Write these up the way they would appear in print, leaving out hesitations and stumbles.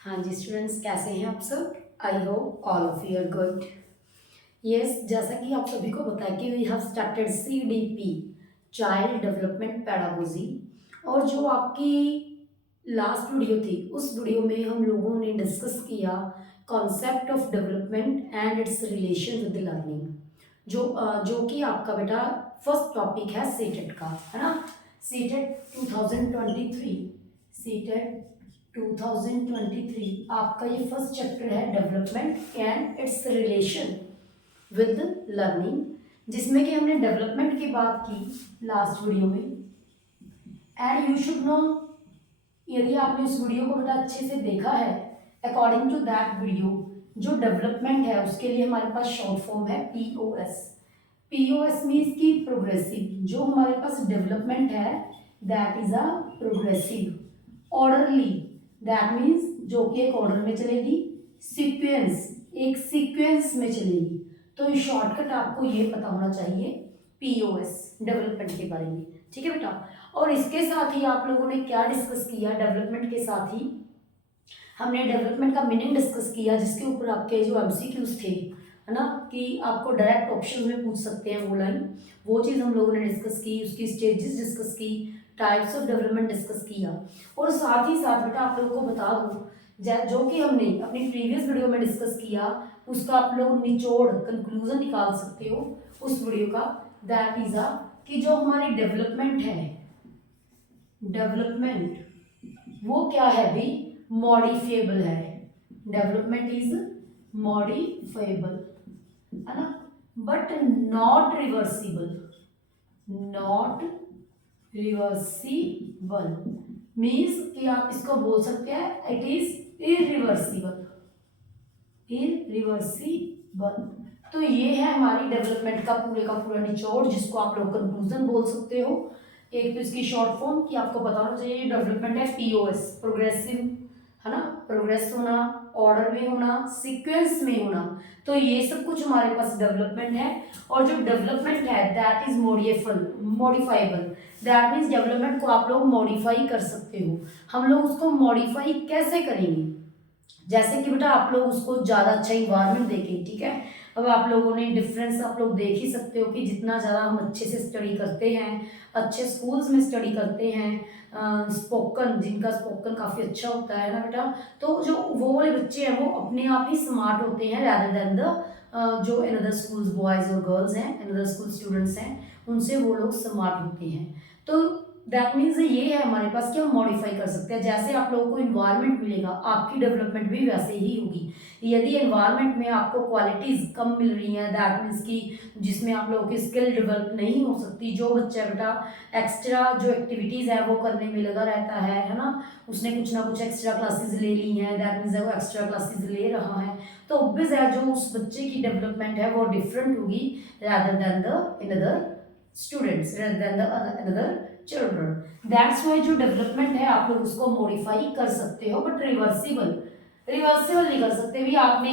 हाँ जी स्टूडेंट्स, कैसे हैं आप सब। I hope all of you are good. Yes, जैसा कि आप सभी को पता है कि we have started CDP, child development pedagogy. और जो आपकी लास्ट वीडियो थी, उस वीडियो में हम लोगों ने डिस्कस किया concept of development and it's relation with learning, जो कि आपका बेटा फर्स्ट टॉपिक है सीटेट का, है ना। सीटेट 2023, सीटेट 2023 आपका ये फर्स्ट चैप्टर है development and it's relation with learning, जिसमें कि हमने डेवलपमेंट की बात की लास्ट वीडियो में। एंड यू शुड नो, यदि आपने उस वीडियो को बड़ा अच्छे से देखा है, अकॉर्डिंग टू दैट वीडियो, जो डेवलपमेंट है उसके लिए हमारे पास शॉर्ट फॉर्म है POS। POS मीन्स की प्रोग्रेसिव। जो हमारे पास डेवलपमेंट है that is a progressive. Orderly, that means जो कि एक ऑर्डर में चलेगी। सीक्वेंस, एक सीक्वेंस में चलेगी। तो ये शॉर्टकट आपको ये पता होना चाहिए POS डेवलपमेंट के बारे में, ठीक है बेटा। और इसके साथ ही आप लोगों ने क्या डिस्कस किया, डेवलपमेंट के साथ ही हमने डेवलपमेंट का मीनिंग डिस्कस किया, जिसके ऊपर आपके जो MCQs थे, है ना, कि आपको डायरेक्ट ऑप्शन में पूछ सकते हैं वो लाइन, वो चीज़ हम लोगों ने डिस्कस की। उसकी स्टेजेस डिस्कस की, टाइप्स ऑफ डेवलपमेंट डिस्कस किया। और साथ ही साथ बेटा आप लोगों को बता दूँ, जो कि हमने अपनी प्रीवियस वीडियो में डिस्कस किया, उसका आप लोग निचोड़ कंक्लूजन निकाल सकते हो उस वीडियो का। दैट इज अ कि जो हमारी डेवलपमेंट है, डेवलपमेंट वो क्या है भाई, मॉडिफिएबल है। डेवलपमेंट इज मॉडिफाइबल, है ना, but not reversible. Not reversible means कि आप इसको बोल सकते हैं इट इज इरिवर्सिबल। इरिवर्सिबल। तो ये है हमारी डेवलपमेंट का पूरा निचोड़, जिसको आप लोग कंक्लूजन बोल सकते हो। एक तो इसकी शॉर्ट फॉर्म कि आपको पता होना चाहिए डेवलपमेंट है POS, प्रोग्रेसिव, है ना, प्रोग्रेस होना, ऑर्डर में होना, सीक्वेंस में होना। तो ये सब कुछ हमारे पास डेवलपमेंट है। और जो डेवलपमेंट है that is modifiable. That means development को आप लोग मॉडिफाई कर सकते हो। हम लोग उसको मॉडिफाई कैसे करेंगे, जैसे कि बेटा आप लोग उसको ज़्यादा अच्छा इन्वायरमेंट देखें, ठीक है। अब आप लोगों ने डिफरेंस आप लोग देख ही सकते हो कि जितना ज़्यादा हम अच्छे से स्टडी करते हैं, अच्छे स्कूल्स में स्टडी करते हैं, स्पोकन, जिनका स्पोकन काफ़ी अच्छा होता है ना बेटा, तो जो वो वाले बच्चे हैं वो अपने आप ही स्मार्ट होते हैं रैदर देन द जो अनदर स्कूल्स बॉयज़ और गर्ल्स हैं, अनदर स्कूल स्टूडेंट्स हैं, उनसे वो लोग स्मार्ट होते हैं। तो दैट मीन्स ये है हमारे पास कि हम मॉडिफाई कर सकते हैं। जैसे आप लोगों को इन्वायरमेंट मिलेगा, आपकी डेवलपमेंट भी वैसे ही होगी। यदि एनवायरनमेंट में आपको क्वालिटीज़ कम मिल रही हैं, दैट मीन्स कि जिसमें आप लोगों की स्किल डेवलप नहीं हो सकती, जो बच्चा बेटा एक्स्ट्रा जो एक्टिविटीज़ है वो करने में लगा रहता है ना, उसने कुछ ना कुछ एक्स्ट्रा क्लासेस ले ली हैं, दैट मीन्स वो एक्स्ट्रा क्लासेस ले रहा है, तो ऑब्वियस है जो उस बच्चे की डेवलपमेंट है वो डिफरेंट होगी rather than the another students, rather than the another children. That's why जो डेवलपमेंट है आप लोग उसको मॉडिफाई कर सकते हो, बट रिवर्सिबल नहीं कर सकते। भी आपने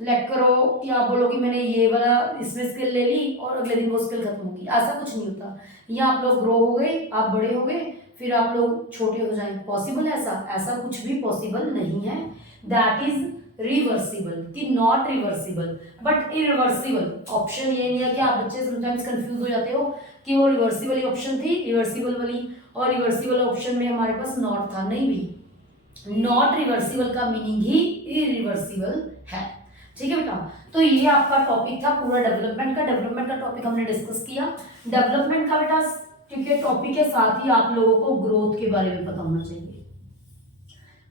लेट करो कि आप बोलो कि मैंने ये वाला इसमें स्किल ले ली और अगले दिन वो स्किल खत्म होगी, ऐसा कुछ नहीं होता। या आप लोग ग्रो हो गए, आप बड़े हो गए, फिर आप लोग छोटे हो जाएंगे, पॉसिबल है ऐसा? ऐसा कुछ भी पॉसिबल नहीं है। दैट इज रिवर्सिबल कि not reversible but irreversible. Option ये नहीं है कि आप बच्चे समटाइम्स कंफ्यूज हो जाते हो कि वो रिवर्सिबल ऑप्शन थी, रिवर्सिबल वाली, और रिवर्सिबल ऑप्शन में हमारे पास नॉट था, नहीं भी। नॉट रिवर्सिबल का मीनिंग ही इरिवर्सिबल है, ठीक है बेटा। तो ये आपका टॉपिक था पूरा डेवलपमेंट का टॉपिक हमने डिस्कस किया। डेवलपमेंट का बेटा क्योंकि टॉपिक के साथ ही आप लोगों को ग्रोथ के बारे में पता होना चाहिए।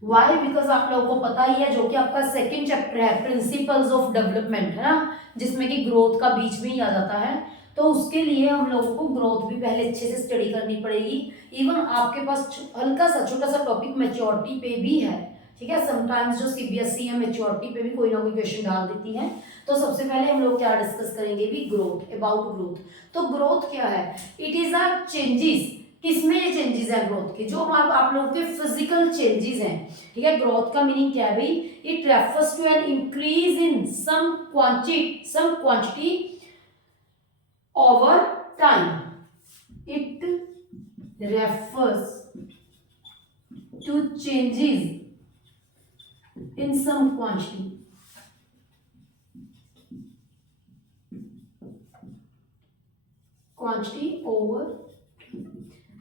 वाई? बिकॉज आप लोगों को पता ही है, जो कि आपका सेकंड चैप्टर है प्रिंसिपल्स ऑफ डेवलपमेंट, है ना, जिसमें कि ग्रोथ का बीच में ही आ जाता है। तो उसके लिए हम लोगों को ग्रोथ भी पहले अच्छे से स्टडी करनी पड़ेगी। इवन आपके पास हल्का सा छोटा सा टॉपिक मैच्योरिटी पे भी है, ठीक है। समटाइम्स जो CBSE है मैच्योरिटी पे भी कोई ना कोई क्वेश्चन डाल देती है। तो सबसे पहले हम लोग क्या डिस्कस करेंगे भी, ग्रोथ, अबाउट ग्रोथ। तो ग्रोथ क्या है? It is a changes. किसमें ये चेंजेस है ग्रोथ के? जो आप लोगों के फिजिकल चेंजेस हैं, ठीक है। ग्रोथ का मीनिंग क्या है भाई? It refers to an increase in some quantity over time. It refers to changes in some quantity. Quantity over,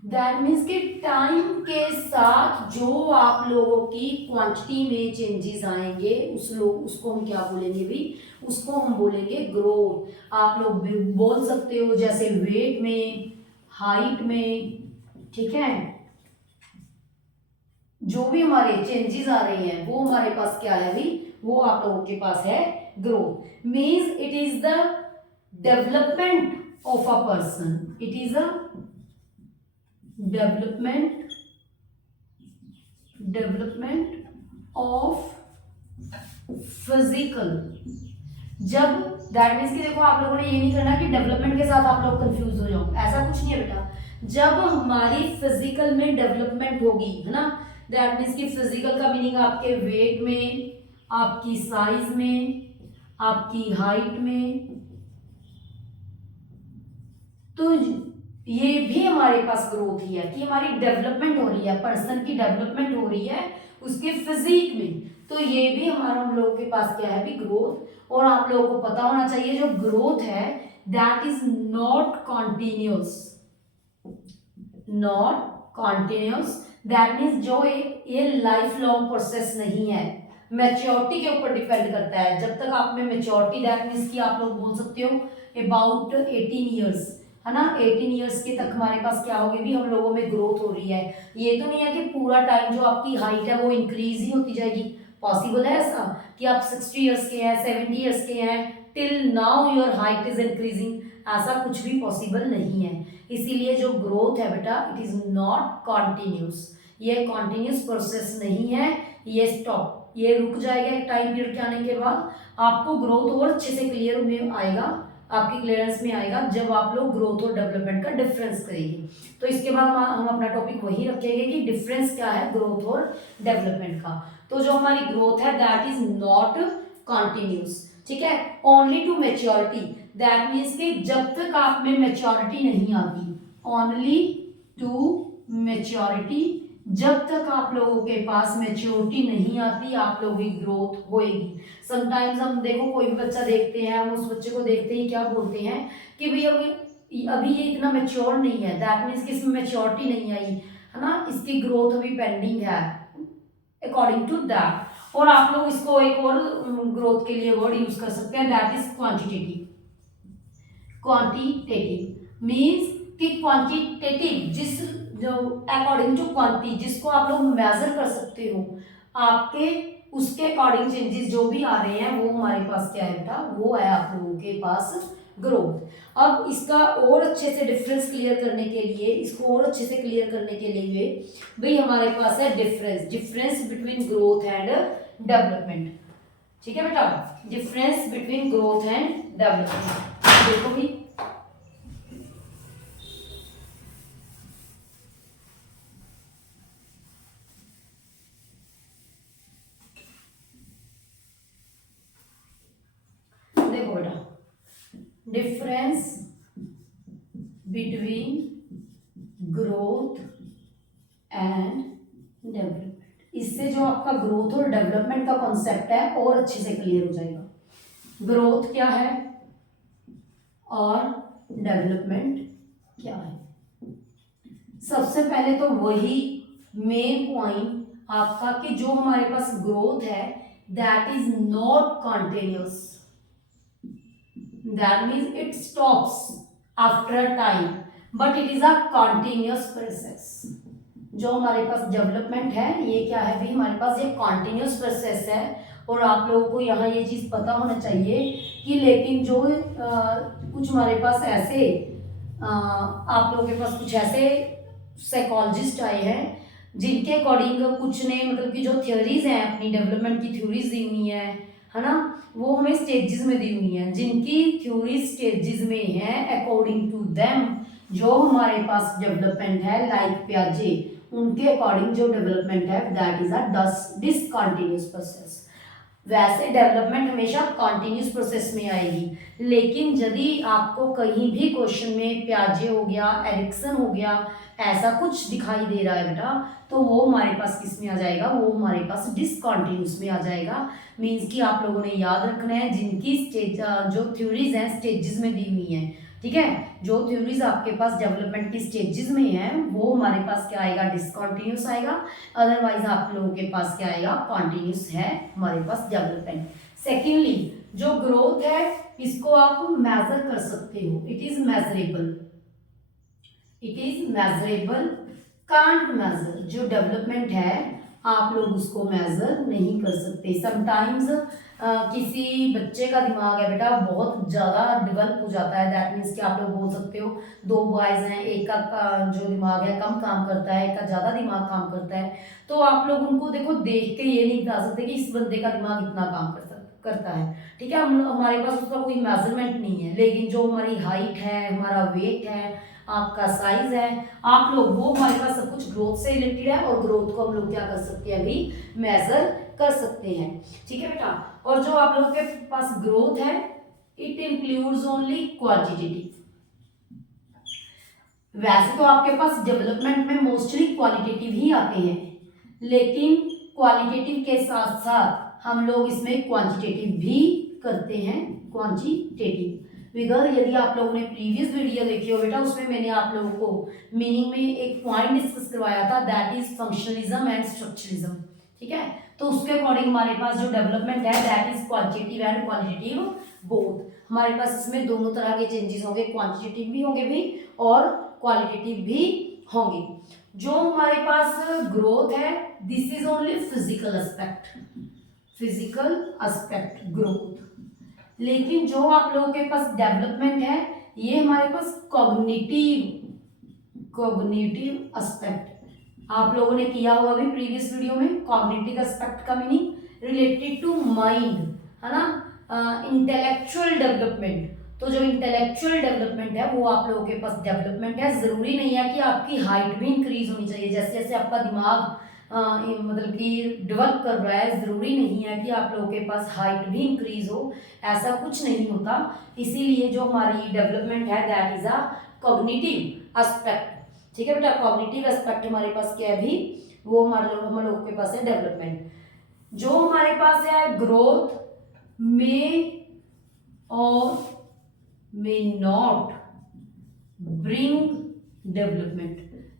that means कि टाइम के साथ जो आप लोगों की क्वांटिटी में चेंजेस आएंगे उसको हम क्या बोलेंगे भी, उसको हम बोलेंगे ग्रोथ। आप लोग बोल सकते हो जैसे वेट में, हाइट में, ठीक है, जो भी हमारे चेंजेस आ रहे हैं वो हमारे पास क्या है भी, वो आप लोगों के पास है growth. Means it is the development of a person, it is a development of physical. जब दैट मीन्स कि देखो आप लोगों ने ये नहीं करना कि डेवलपमेंट के साथ आप लोग कंफ्यूज हो जाओ, ऐसा कुछ नहीं है बेटा। जब हमारी फिजिकल में डेवलपमेंट होगी, है ना, दैट मीन्स कि फिजिकल का मीनिंग आपके वेट में, आपकी साइज में, आपकी हाइट में, तो ये भी हमारे पास ग्रोथ ही है कि हमारी डेवलपमेंट हो रही है, पर्सन की डेवलपमेंट हो रही है उसके फिजिक में, तो ये भी हमारा हम लोगों के पास क्या है भी ग्रोथ। और आप लोगों को पता होना चाहिए जो ग्रोथ है that is not continuous, not continuous, that means जो एक ये लाइफ लॉन्ग प्रोसेस नहीं है, मैच्योरिटी के ऊपर डिपेंड करता है। जब तक आप में मैच्योरिटी, दैट मीन्स कि आप लोग बोल सकते हो अबाउट 18 ईयर्स, है ना, 18 ईयर्स के तक हमारे पास क्या होगी भी, हम लोगों में ग्रोथ हो रही है। ये तो नहीं है कि पूरा टाइम जो आपकी हाइट है वो इंक्रीज ही होती जाएगी, पॉसिबल है ऐसा कि आप 60 ईयर्स के हैं, 70 ईयर्स के हैं, till now your height is increasing, ऐसा कुछ भी पॉसिबल नहीं है। इसीलिए जो ग्रोथ है बेटा इट इज नॉट कॉन्टिन्यूस, ये कॉन्टिन्यूस प्रोसेस नहीं है, ये स्टॉप, ये रुक जाएगा एक टाइम पीरियड के आने के बाद। आपको ग्रोथ और अच्छे से क्लियर में आएगा, आपकी क्लियरेंस में आएगा जब आप लोग ग्रोथ और डेवलपमेंट का डिफरेंस करेंगे। तो इसके बाद हम अपना टॉपिक वही रखेंगे कि डिफरेंस क्या है ग्रोथ और डेवलपमेंट का। तो जो हमारी ग्रोथ है दैट इज नॉट कॉन्टिन्यूस, ठीक है, only to maturity, that means कि जब तक आप में मैच्योरिटी नहीं आती, ओनली टू मैच्योरिटी, जब तक आप लोगों के पास मैच्योरिटी नहीं आती आप लोगों की ग्रोथ होएगी। समटाइम्स हम देखो कोई भी बच्चा देखते हैं, हम उस बच्चे को देखते ही क्या बोलते हैं कि भाई अभी ये इतना मैच्योर नहीं है, दैट मीन्स कि इसमें मैच्योरिटी नहीं आई, है ना, इसकी ग्रोथ अभी पेंडिंग है, अकॉर्डिंग टू दैट। और आप लोग इसको एक और ग्रोथ के लिए वर्ड यूज कर सकते हैं, that is quantitative. Quantitative means कि क्वांटिटेटिव जिस जो अकॉर्डिंग टू क्वांटिटी, जिसको आप लोग मेजर कर सकते हो, आपके उसके अकॉर्डिंग चेंजेस जो भी आ रहे हैं वो हमारे पास क्या है बेटा, वो है आप लोगों के पास ग्रोथ। अब इसका और अच्छे से डिफरेंस क्लियर करने के लिए, इसको और अच्छे से क्लियर करने के लिए भाई हमारे पास है difference between growth and development, ठीक है बेटा, difference between growth and development. देखो भी difference between growth and development, इससे जो आपका ग्रोथ और डेवलपमेंट का कॉन्सेप्ट है और अच्छे से क्लियर हो जाएगा। ग्रोथ क्या है और डेवलपमेंट क्या है। सबसे पहले तो वही मेन पॉइंट आपका कि जो हमारे पास ग्रोथ है that is not continuous, that means it stops after a time but it is a continuous process। जो हमारे पास डेवलपमेंट है ये क्या है भी, हमारे पास ये कॉन्टिन्यूस प्रोसेस है। और आप लोगों को यहाँ ये चीज़ पता होना चाहिए कि लेकिन जो कुछ हमारे पास ऐसे आप लोगों के पास कुछ ऐसे साइकोलॉजिस्ट आए हैं जिनके अकॉर्डिंग कुछ ने मतलब कि जो थ्योरीज हैं अपनी डेवलपमेंट की थ्योरीज दी हुई है ना, वो हमें स्टेजेस में दी हुई हैं, जिनकी थ्योरी स्टेजेस में है अकॉर्डिंग टू देम जो हमारे पास डेवलपमेंट है, लाइक प्याजे उनके अकॉर्डिंग जो डेवलपमेंट है that is a discontinuous process. वैसे डेवलपमेंट हमेशा कॉन्टिन्यूस प्रोसेस में आएगी, लेकिन यदि आपको कहीं भी क्वेश्चन में प्याजे हो गया, एरिक्सन हो गया, ऐसा कुछ दिखाई दे रहा है बेटा, तो वो हमारे पास किस में आ जाएगा, वो हमारे पास डिसकंटिन्यूस में आ जाएगा। मीन्स कि आप लोगों ने याद रखना है जिनकी स्टेज जो थ्योरीज हैं स्टेजेस में दी हुई हैं, ठीक है, जो थ्योरीज आपके पास डेवलपमेंट की स्टेजेस में है वो हमारे पास क्या आएगा, डिसकंटिन्यूस आएगा। अदरवाइज आप लोगों के पास क्या आएगा, कॉन्टिन्यूस है हमारे पास डेवलपमेंट। सेकेंडली जो ग्रोथ है इसको आप मेजर कर सकते हो, it is measurable, it is measurable, can't measure. जो डेवलपमेंट है आप लोग उसको मेजर नहीं कर सकते। समटाइम्स किसी बच्चे का दिमाग है बेटा बहुत ज़्यादा डेवलप हो जाता है, दैट मीन्स कि आप लोग बोल सकते हो दो बॉयज़ हैं, एक का जो दिमाग है कम काम करता है, एक का ज़्यादा दिमाग काम करता है, तो आप लोग उनको देखो देख के ये नहीं बता सकते कि इस बंदे का दिमाग इतना काम करता है, ठीक है। हमारे पास उसका कोई मेजरमेंट नहीं है, लेकिन जो हमारी हाइट है, हमारा वेट है, आपका साइज है, आप लोग वो हमारे पास सब कुछ ग्रोथ से रिलेटेड है और ग्रोथ को हम लोग क्या कर सकते हैं, अभी मेजर कर सकते हैं, ठीक है बेटा। और जो आप लोगों के पास ग्रोथ है इट इंक्लूड्स ओनली क्वांटिटेटिव। वैसे तो आपके पास डेवलपमेंट में मोस्टली क्वालिटेटिव ही आते हैं, लेकिन क्वालिटेटिव के साथ साथ हम लोग इसमें क्वांटिटेटिव भी करते हैं, क्वांटिटेटिव। बिकॉज यदि आप लोगों ने प्रीवियस वीडियो देखी हो बेटा उसमें मैंने आप लोगों को मीनिंग में एक पॉइंट डिस्कस करवाया था, that is functionalism and structuralism, ठीक है। तो उसके अकॉर्डिंग हमारे पास जो डेवलपमेंट है that is quantitative and qualitative both. हमारे पास इसमें दोनों तरह के चेंजेस होंगे, क्वांटिटेटिव भी होंगे भी और क्वालिटेटिव भी होंगे। जो हमारे पास ग्रोथ है this is only physical aspect, physical aspect growth. लेकिन जो आप लोगों के पास डेवलपमेंट है ये हमारे पास कॉग्निटिव एस्पेक्ट, आप लोगों ने किया होगा भी प्रीवियस वीडियो में। कॉग्निटिव एस्पेक्ट का मीनिंग रिलेटेड टू माइंड, है ना, इंटेलेक्चुअल डेवलपमेंट। तो जो इंटेलेक्चुअल डेवलपमेंट है वो आप लोगों के पास डेवलपमेंट है। जरूरी नहीं है कि आपकी हाइट भी इंक्रीज होनी चाहिए, जैसे जैसे आपका दिमाग मतलब कि डेवलप कर रहा है, जरूरी नहीं है कि आप लोगों के पास हाइट भी इंक्रीज हो, ऐसा कुछ नहीं होता। इसीलिए जो हमारी डेवलपमेंट है that is a cognitive aspect, ठीक है बेटा। कॉग्निटिव एस्पेक्ट हमारे पास क्या है भी, वो हम लोगों के पास है डेवलपमेंट। जो हमारे पास है ग्रोथ में और मे नॉट ब्रिंग डेवलपमेंट।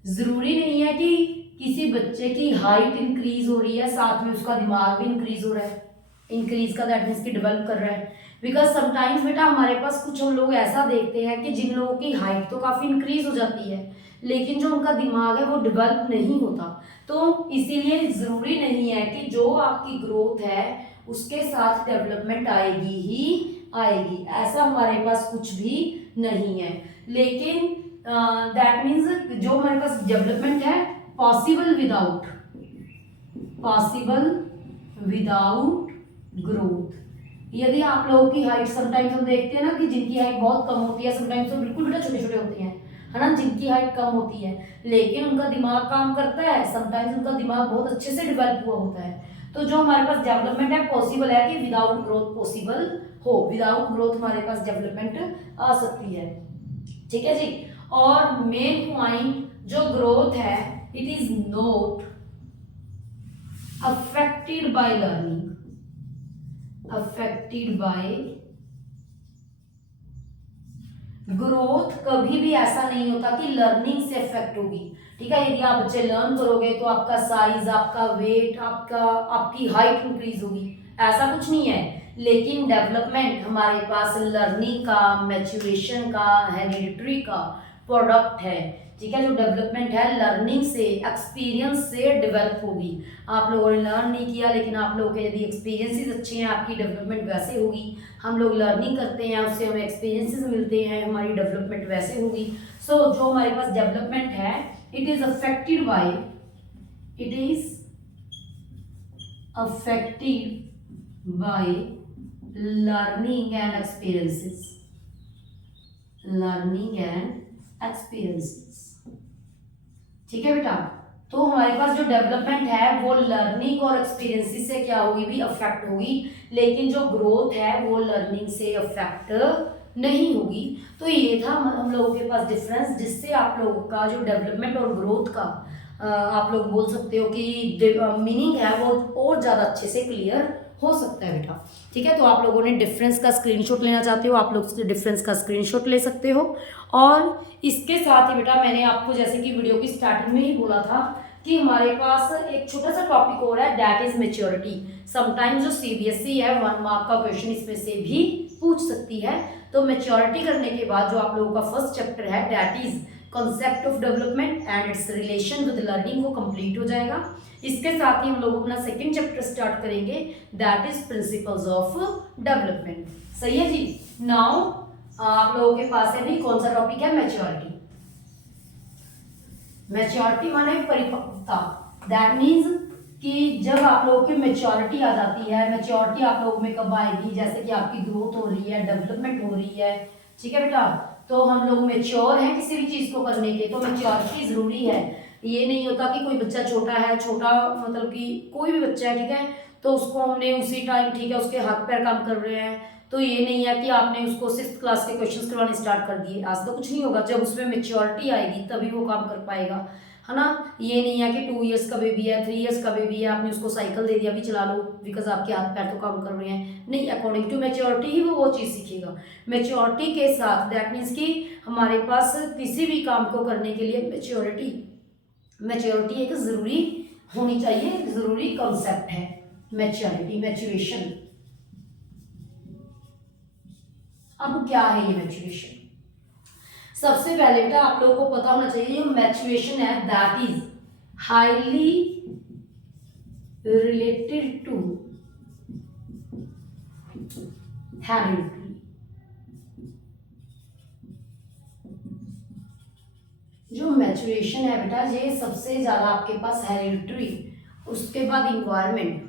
जरूरी नहीं है कि किसी बच्चे की हाइट इंक्रीज हो रही है साथ में उसका दिमाग भी इंक्रीज हो रहा है, इंक्रीज का दैट मीन्स की डेवलप कर रहा है। बिकॉज समटाइम्स बेटा हमारे पास कुछ हम लोग ऐसा देखते हैं कि जिन लोगों की हाइट तो काफी इंक्रीज हो जाती है लेकिन जो उनका दिमाग है वो डेवलप नहीं होता। तो इसीलिए जरूरी नहीं है कि जो आपकी ग्रोथ है उसके साथ डेवलपमेंट आएगी ही आएगी, ऐसा हमारे पास कुछ भी नहीं है। लेकिन दैट मीन्स जो हमारे पास डेवलपमेंट है पॉसिबल विदाउट ग्रोथ। यदि आप लोगों की हाइट समटाइम्स हम देखते हैं ना कि जिनकी हाइट बहुत कम होती है, समटाइम्स तो बिल्कुल बेटा छोटे छोटे होते हैं, है ना, जिनकी हाइट कम होती है लेकिन उनका दिमाग काम करता है, समटाइम्स उनका दिमाग बहुत अच्छे से डेवलप हुआ होता है। तो जो हमारे पास डेवलपमेंट है पॉसिबल है कि विदाउट ग्रोथ पॉसिबल हो, विदाउट ग्रोथ हमारे पास डेवलपमेंट आ सकती है, ठीक है जी। और मेन पॉइंट जो ग्रोथ है it is not affected by learning, affected by growth कभी भी ऐसा नहीं होता कि लर्निंग से अफेक्ट होगी, ठीक है। यदि आप बच्चे लर्न करोगे तो आपका साइज, आपका वेट, आपकी हाइट इंक्रीज होगी, ऐसा कुछ नहीं है। लेकिन डेवलपमेंट हमारे पास लर्निंग का, मैच्योरेशन का, हेरिडिटरी का प्रोडक्ट है, ठीक है। जो डेवलपमेंट है लर्निंग से, एक्सपीरियंस से डेवलप होगी। आप लोगों ने लर्न नहीं किया लेकिन आप लोगों के यदि एक्सपीरियंसेस अच्छे हैं आपकी डेवलपमेंट वैसे होगी। हम लोग लर्निंग करते हैं उससे हमें एक्सपीरियंसेस मिलते हैं, हमारी डेवलपमेंट वैसे होगी। सो जो हमारे पास डेवलपमेंट है it is affected by learning and experiences, ठीक है बेटा। तो हमारे पास जो डेवलपमेंट है वो लर्निंग और एक्सपीरियंसेस से क्या होगी भी अफेक्ट होगी, लेकिन जो ग्रोथ है वो लर्निंग से अफेक्ट नहीं होगी। तो ये था हम लोगों के पास डिफरेंस, जिससे आप लोगों का जो डेवलपमेंट और ग्रोथ का आप लोग बोल सकते हो कि मीनिंग है वो और ज़्यादा अच्छे से क्लियर हो सकता है बेटा। ठीक है, तो आप लोगों ने डिफरेंस का स्क्रीनशॉट लेना चाहते हो, आप लोग डिफरेंस का स्क्रीनशॉट ले सकते हो। और इसके साथ ही बेटा मैंने आपको जैसे कि वीडियो की स्टार्टिंग में ही बोला था कि हमारे पास एक छोटा सा टॉपिक और है, दैट इज मैच्योरिटी। समटाइम्स जो सीबीएसई है 1 मार्क का क्वेश्चन इसमें से भी पूछ सकती है। तो मैच्योरिटी करने के बाद जो आप लोगों का फर्स्ट चैप्टर है that is concept of development and it's relation with learning, वो कंप्लीट हो जाएगा। इसके साथ ही हम लोग अपना सेकंड चैप्टर स्टार्ट करेंगे, that is principles of development. सही है जी। नाउ आप लोगों के पास है भी कौन सा टॉपिक है, मैच्योरिटी। मैच्योरिटी माने परिपक्वता, दैट मीन्स कि जब आप लोगों की मैच्योरिटी आ जाती है। मैच्योरिटी आप लोगों में कब आएगी, जैसे कि आपकी ग्रोथ हो रही है, डेवलपमेंट हो रही है, ठीक है बेटा। तो हम लोग मैच्योर हैं किसी भी चीज को करने के, तो मैच्योरिटी जरूरी है। ये नहीं होता कि कोई बच्चा छोटा है, छोटा मतलब कि कोई भी बच्चा है, ठीक है, तो उसको हमने उसी टाइम, ठीक है, उसके हाथ पैर काम कर रहे हैं, तो ये नहीं है कि आपने उसको 6th क्लास के क्वेश्चंस करवाने स्टार्ट कर दिए, आज तो कुछ नहीं होगा। जब उसमें मैच्योरिटी आएगी तभी वो काम कर पाएगा, है ना। ये नहीं है कि 2 इयर्स का बेबी है, 3 इयर्स का बेबी है, आपने उसको साइकिल दे दिया भी चला लो बिकॉज आपके हाथ पैर तो काम कर रहे हैं, नहीं। अकॉर्डिंग टू मैच्योरिटी ही वो चीज़ सीखेगा। मैच्योरिटी के साथ दैट मीन्स कि हमारे पास किसी भी काम को करने के लिए मैच्योरिटी एक ज़रूरी होनी चाहिए, ज़रूरी कॉन्सेप्ट है मैच्योरिटी, मैच्योरेशन। अब क्या है ये मैच्योरेशन? सबसे पहले बेटा आप लोगों को पता होना चाहिए जो मैच्योरेशन है that is highly related to heredity. जो मैच्योरेशन है बेटा ये सबसे ज्यादा आपके पास हेरिडिटरी, उसके बाद इन्वायरमेंट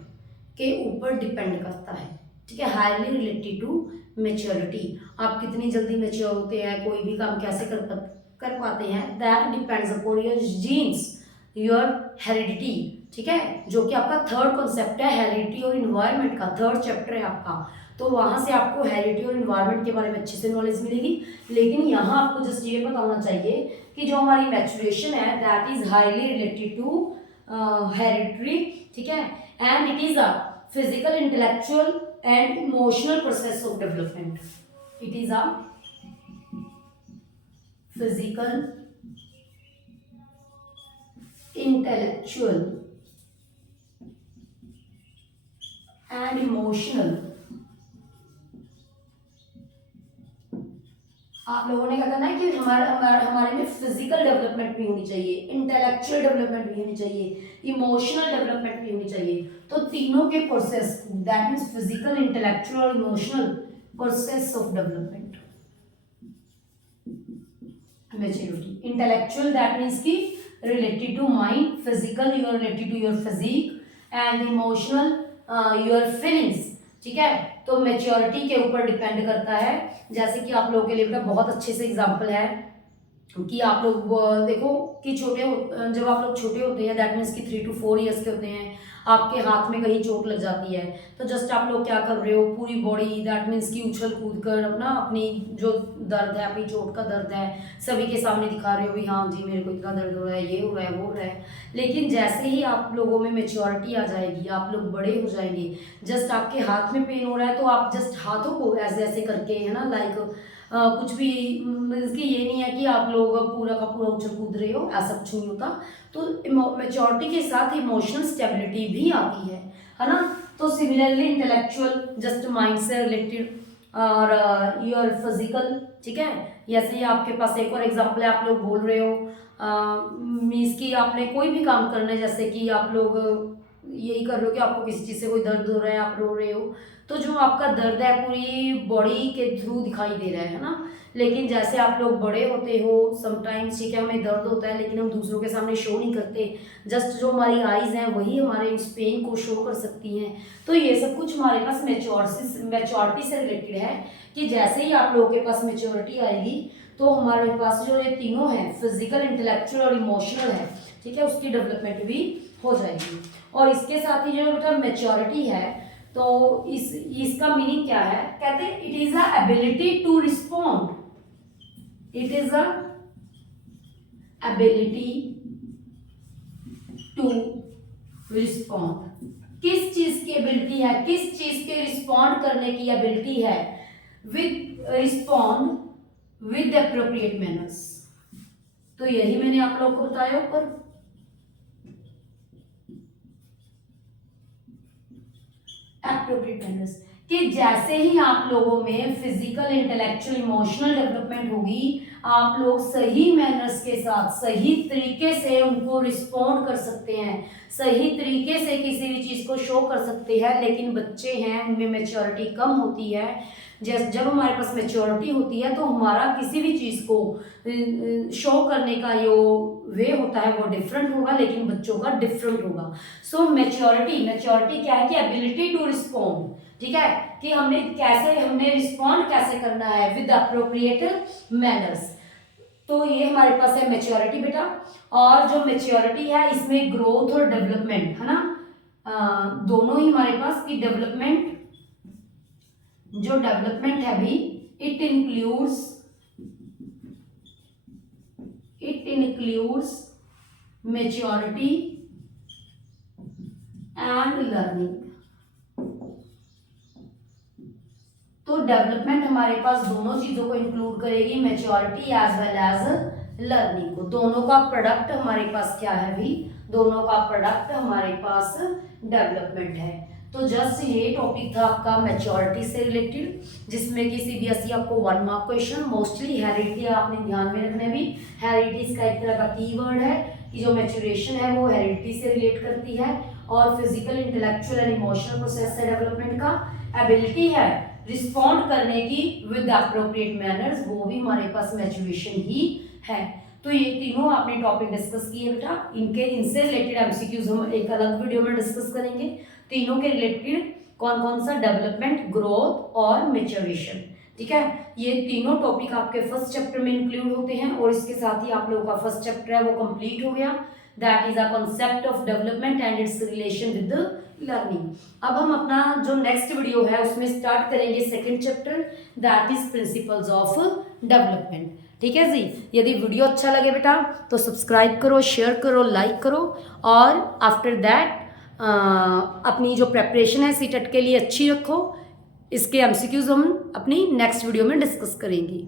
के ऊपर डिपेंड करता है, ठीक है। हाईली रिलेटेड टू मैच्योरिटी, आप कितनी जल्दी मैच्योर होते हैं, कोई भी काम कैसे कर पाते हैं, that depends upon your genes, your heredity, ठीक है। जो कि आपका थर्ड कॉन्सेप्ट है, हेरिडिटी और इन्वायरमेंट का थर्ड चैप्टर है आपका। तो वहां से आपको हेरिडिटी और इन्वायरमेंट के बारे में अच्छे से नॉलेज मिलेगी। लेकिन यहाँ आपको जस्ट ये पता होना चाहिए कि जो हमारी मैच्योरेशन है that is highly related to hereditary, ठीक है, and it is a physical, intellectual and emotional process of development. It is a physical, intellectual and emotional। आप लोगों ने क्या करना है कि हमारे में फिजिकल डेवलपमेंट भी होनी चाहिए, इंटेलेक्चुअल डेवलपमेंट भी होनी चाहिए, इमोशनल डेवलपमेंट भी होनी चाहिए। तो तीनों के process, that means physical, intellectual और emotional process of development. Maturity intellectual that means की related to mind, physical you are related to your physique, and emotional your feelings, ठीक है। तो मैच्योरिटी के ऊपर डिपेंड करता है। जैसे कि आप लोगों के लिए बहुत अच्छे से एग्जांपल है कि आप लोग देखो कि जब आप लोग छोटे होते हैं दैट मीन्स कि 3 to 4 ईयर्स के होते हैं, आपके हाथ में कहीं चोट लग जाती है, तो जस्ट आप लोग क्या कर रहे हो, पूरी बॉडी दैट मीन्स कि उछल कूद कर अपना अपनी जो दर्द है, अपनी चोट का दर्द है सभी के सामने दिखा रहे हो भी हाँ जी मेरे को इतना दर्द हो रहा है, ये हो रहा है, वो हो रहा है। लेकिन जैसे ही आप लोगों में मैच्योरिटी आ जाएगी, आप लोग बड़े हो जाएंगे, जस्ट आपके हाथ में पेन हो रहा है तो आप जस्ट हाथों को ऐसे ऐसे करके, है ना, लाइक कुछ भी मीन्स कि ये नहीं है कि आप लोग पूरा का पूरा उछल कूद रहे हो, ऐसा कुछ नहीं होता। तो मैच्योरिटी के साथ इमोशनल स्टेबिलिटी भी आती है ना। तो सिमिलरली इंटेलेक्चुअल जस्ट माइंड से रिलेटेड और योर फिजिकल, ठीक है। जैसे ही आपके पास एक और एग्जांपल है, आप लोग बोल रहे हो मीन्स कि आपने कोई भी काम करना है, जैसे कि आप लोग यही कर रहे हो कि आपको किसी चीज़ से कोई दर्द हो रहा है, आप रो रहे हो, तो जो आपका दर्द है पूरी बॉडी के थ्रू दिखाई दे रहा है ना। लेकिन जैसे आप लोग बड़े होते हो समटाइम्स, ठीक है, हमें दर्द होता है लेकिन हम दूसरों के सामने शो नहीं करते, जस्ट जो हमारी आईज हैं वही हमारे उस पेन को शो कर सकती हैं। तो ये सब कुछ हमारे पास मैच्योरिटी से रिलेटेड है कि जैसे ही आप लोगों के पास मैच्योरिटी आएगी तो हमारे पास जो ये तीनों हैं, फिजिकल, इंटेलेक्चुअल और इमोशनल है, ठीक है, उसकी डेवलपमेंट भी हो जाएगी। और इसके साथ ही जो बेटा मैच्योरिटी है तो इसका मीनिंग क्या है, कहते हैं it is a ability to respond, it is a ability to respond. किस चीज की एबिलिटी है, किस चीज के रिस्पॉन्ड करने की एबिलिटी है, with respond with appropriate manners. तो यही मैंने आप लोगों को बताया ऊपर। एप्रोप्रिएट मैनर्स कि जैसे ही आप लोगों में फिजिकल, इंटेलेक्चुअल, इमोशनल डेवलपमेंट होगी, आप लोग सही मैनर्स के साथ सही तरीके से उनको रिस्पॉन्ड कर सकते हैं, सही तरीके से किसी भी चीज़ को शो कर सकते हैं। लेकिन बच्चे हैं, उनमें मैच्योरिटी कम होती है। जब हमारे पास मैच्योरिटी होती है तो हमारा किसी भी चीज़ को शो करने का जो वे होता है वो डिफरेंट होगा, लेकिन बच्चों का डिफरेंट होगा। सो मैच्योरिटी क्या है कि एबिलिटी टू रिस्पॉन्ड, ठीक है, कि हमने रिस्पॉन्ड कैसे करना है विद अप्रोप्रिएट मैनर्स। तो ये हमारे पास है मैच्योरिटी बेटा। और जो मैच्योरिटी है इसमें ग्रोथ और डेवलपमेंट है ना, दोनों ही हमारे पास की डेवलपमेंट, जो डेवलपमेंट है भी it includes maturity and learning. तो डेवलपमेंट हमारे पास दोनों चीजों को इंक्लूड करेगी, maturity as well as learning को। दोनों का प्रोडक्ट हमारे पास क्या है भी, दोनों का प्रोडक्ट हमारे पास डेवलपमेंट है। तो जस्ट ये टॉपिक था आपका मैच्योरिटी से रिलेटेड, जिसमें कि सीबीएसई आपको 1 मार्क क्वेश्चन, मोस्टली हेरिडिटी आपने ध्यान में रखना भी। हेरिडिटी इसका एक तरह का कीवर्ड है कि जो मैच्योरेशन है वो हेरिडिटी से रिलेट करती है। और physical, intellectual and emotional process से डेवलपमेंट का एबिलिटी है रिस्पॉन्ड करने की विद अप्रोप्रिएट मैनर्स, वो भी हमारे पास मैच्योरेशन ही है। तो ये तीनों आपने टॉपिक डिस्कस किए बेटा। इनसे रिलेटेड एमसीक्यूज हम एक अलग वीडियो में डिस्कस करेंगे। तीनों के रिलेटेड कौन कौन सा, डेवलपमेंट, ग्रोथ और मैच्योरेशन, ठीक है। ये तीनों टॉपिक आपके फर्स्ट चैप्टर में इंक्लूड होते हैं और इसके साथ ही आप लोगों का फर्स्ट चैप्टर है वो कंप्लीट हो गया। That is a concept of development and it's relation with learning. अब हम अपना जो नेक्स्ट वीडियो है उसमें स्टार्ट करेंगे second chapter, that is principles of development, ठीक है जी। यदि वीडियो अच्छा लगे बेटा तो सब्सक्राइब करो, शेयर करो, लाइक करो। और आफ्टर दैट अपनी जो प्रेपरेशन है सीटेट के लिए अच्छी रखो। इसके एमसीक्यूज हम अपनी नेक्स्ट वीडियो में डिस्कस करेंगे।